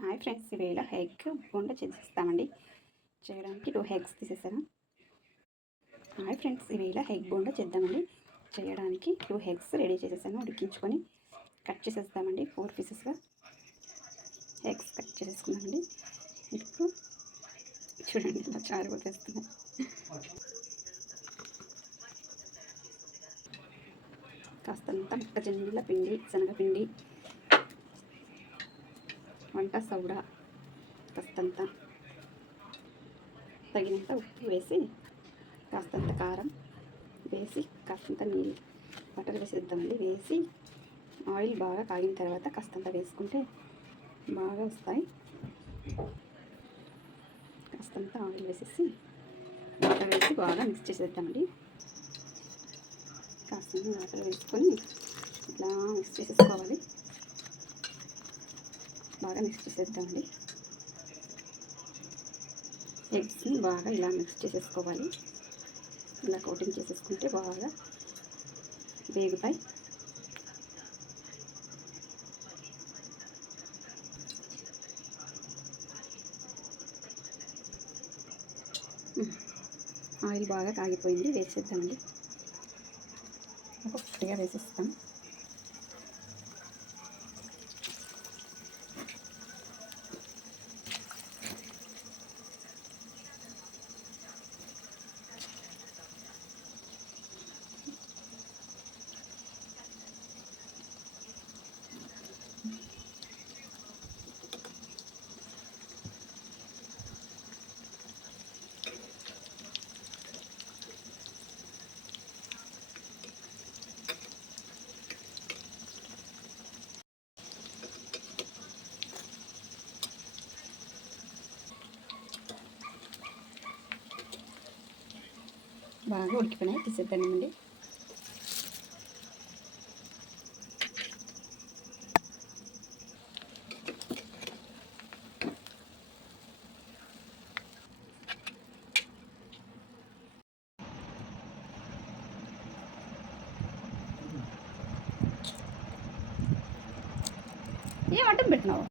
Hi friends, ఇవేళ egg bonda చేసేస్తామండి. చేయడానికి 2 ఎగ్స్ తీసేసాను. హాయ్ ఫ్రెండ్స్, ఇవేళ ఎగ్ బోండా చేద్దామండి. చేయడానికి 2 ఎగ్స్ రెడీ చేసేసాను. ఉడికించుకొని కట్ చేసేస్తామండి. 4 పీసెస్గా ఎగ్స్ కట్ చేసేసుకున్నామండి. ఇప్పుడు చూడండి ఇలా చారు కొట్టేస్తున్నాయి. కాస్తంత మొక్కజొన్నల పిండి, శనగపిండి, వంట సోడా, కాస్తంత తగినంత ఉప్పు వేసి, కాస్తంత కారం వేసి, కాస్తంత నీళ్ళు బటర్ వేసేద్దామండి. వేసి ఆయిల్ బాగా కాగిన తర్వాత కాస్తంత వేసుకుంటే బాగా వస్తాయి. కాస్తంత ఆయిల్ వేసేసి వాటర్ వేసి బాగా మిక్స్ చేసేద్దామండి. కాస్తంత వాటర్ వేసుకొని ఇట్లా మిక్స్ చేసేసుకోవాలి. బాగా మిక్స్ చేసేద్దామండి. ఎగ్స్ని బాగా ఇలా మిక్స్ చేసేసుకోవాలి. ఇలా కోటింగ్ చేసేసుకుంటే బాగా వేగుతాయి. ఆయిల్ బాగా కాగిపోయింది, వేసేద్దామండి. ఒక్కొక్కటిగా వేసేస్తాం. బాగా ఉడికిపోయినాయి, తీసేద్దామండి. ఏ మటన్ పెట్టినావు?